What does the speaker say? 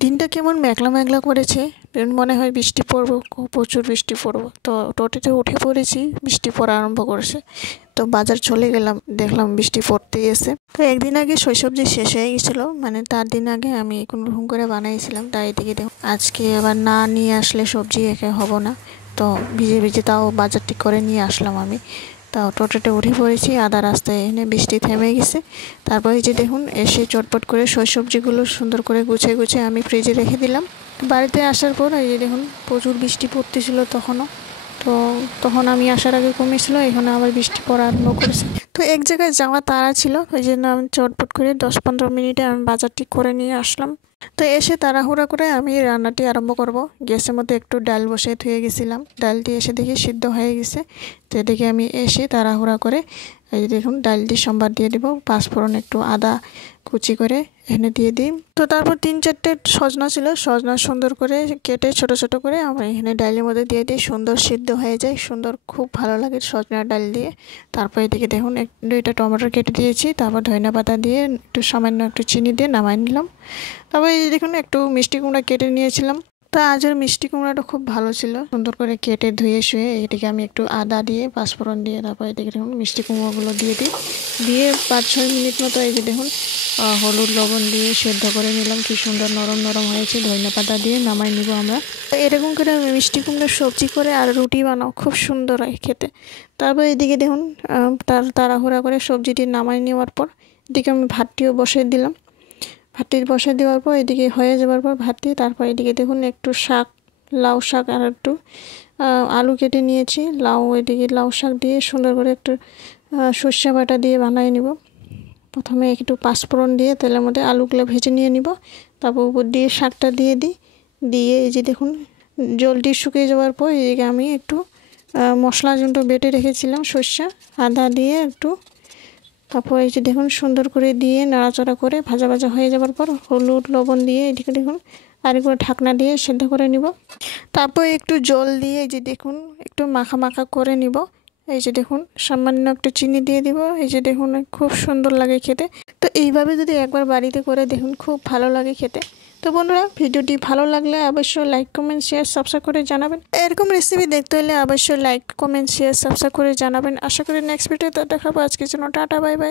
দিনটা কেমন মেঘলা মেঘলা করেছে, মনে হয় বৃষ্টি পড়বো, প্রচুর বৃষ্টি পড়বো। তো টোটোতে উঠে পড়েছি, বৃষ্টি পড়া আরম্ভ করেছে। তো বাজার চলে গেলাম, দেখলাম বৃষ্টি পড়তেই এসে। তো একদিন আগে সবজি শেষ হয়ে গেছিলো, মানে তার দিন আগে আমি কোনো রকম করে বানাইছিলাম, তাই এদিকে দেখুন আজকে আবার না নিয়ে আসলে সবজি একে হবো না। তো ভিজে ভিজে তাও বাজারটি করে নিয়ে আসলাম আমি। তাও টোটোতে উঠে পড়েছি, আধা রাস্তায় এনে বৃষ্টি থেমে গেছে। তারপরে যে দেখুন এসে চটপট করে সবজিগুলো সুন্দর করে গুছিয়ে গুছিয়ে আমি ফ্রিজে রেখে দিলাম। বাড়িতে আসার পর এই যে দেখুন প্রচুর বৃষ্টি পড়তেছিল তখনও। তো তখন আমি আসার আগে কমেছিল, এখানে আবার বৃষ্টি পড়া আরম্ভ করেছে। তো এক জায়গায় যাওয়া তাড়া ছিল, ওই জন্য আমি চটপট করে 10-15 মিনিটে আমি বাজারটি করে নিয়ে আসলাম। তো এসে তাড়াহুড়া করে আমি রান্নাটি আরম্ভ করব। গ্যাসের মধ্যে একটু ডাল বসিয়ে ধুয়ে গেছিলাম, ডালটি এসে দেখি সিদ্ধ হয়ে গেছে। তো এদিকে আমি এসে তাড়াহুড়া করে এই যে দেখুন ডালটি সম্বার দিয়ে দিব, পাঁচফোড়ন একটু আদা কুচি করে এখানে দিয়ে দিই। তো তারপর 3-4টে সজনা ছিল, সজনা সুন্দর করে কেটে ছোট ছোট করে আমরা এখানে ডালের মধ্যে দিয়ে দিই, সুন্দর সিদ্ধ হয়ে যায়, সুন্দর খুব ভালো লাগে সজনা ডাল দিয়ে। তারপর এদিকে দেখুন 2টা টমেটো কেটে দিয়েছি, তারপর ধনিয়া পাতা দিয়ে একটু সামান্য একটু চিনি দিয়ে নামাই নিলাম। তারপর এই যে দেখুন একটু মিষ্টি কুমড়া কেটে নিয়েছিলাম। তা আজের মিষ্টি কুমড়াটা খুব ভালো ছিল, সুন্দর করে কেটে ধুয়ে শুয়ে এদিকে আমি একটু আদা দিয়ে পাঁচফোড়ন দিয়ে তারপর এদিকে দেখুন মিষ্টি কুমড়োগুলো দিয়ে দিই, দিয়ে 5-6 মিনিট মতো এই যে দেখুন হলুদ লবণ দিয়ে সেদ্ধ করে নিলাম। কি সুন্দর নরম নরম হয়েছে, ধনিয়া পাতা দিয়ে নামাই নিব আমরা। এরকম করে মিষ্টি কুমড়োর সবজি করে আর রুটি বানাও, খুব সুন্দর হয় খেতে। তারপর এদিকে দেখুন তাড়াহুড়া করে সবজিটি নামাই নেওয়ার পর এদিকে আমি ভাতটিও বসিয়ে দিলাম। ভাতটি বসিয়ে দেওয়ার পর এদিকে হয়ে যাওয়ার পর ভাতটি, তারপর এদিকে দেখুন একটু শাক, লাউ শাক আর একটু আলু কেটে নিয়েছি, এদিকে লাউ শাক দিয়ে সুন্দর করে একটু সর্ষে বাটা দিয়ে বানিয়ে নিব। প্রথমে একটু পাঁচফোড়ন দিয়ে তেলের মধ্যে আলুগুলো ভেজে নিয়ে নিব, তারপর উপর দিয়ে শাকটা দিয়ে দিই, দিয়ে এই যে দেখুন জলটি শুকিয়ে যাওয়ার পর এদিকে আমি একটু মশলা যেটা বেটে রেখেছিলাম সর্ষে আদা দিয়ে একটু, তারপর এই যে দেখুন সুন্দর করে দিয়ে নাড়াচাড়া করে ভাজা ভাজা হয়ে যাওয়ার পর হলুদ লবণ দিয়ে এদিকে দেখুন আরেকবার ঢাকনা দিয়ে সেদ্ধ করে নিব। তারপর একটু জল দিয়ে এই যে দেখুন একটু মাখা মাখা করে নিব। এই যে দেখুন সামান্য একটু চিনি দিয়ে দিব, এই যে দেখুন খুব সুন্দর লাগে খেতে। তো এইভাবে যদি একবার বাড়িতে করে দেখুন খুব ভালো লাগে খেতে। তো বন্ধুরা ভিডিওটি ভালো লাগলে অবশ্যই লাইক কমেন্ট শেয়ার সাবস্ক্রাইব করে জানাবেন। এরকম রেসিপি দেখতে হলে অবশ্যই লাইক কমেন্ট শেয়ার সাবস্ক্রাইব করে জানাবেন। আশা করি নেক্সট ভিডিওতে দেখাবো। আজকের জন্য টাটা বাই বাই।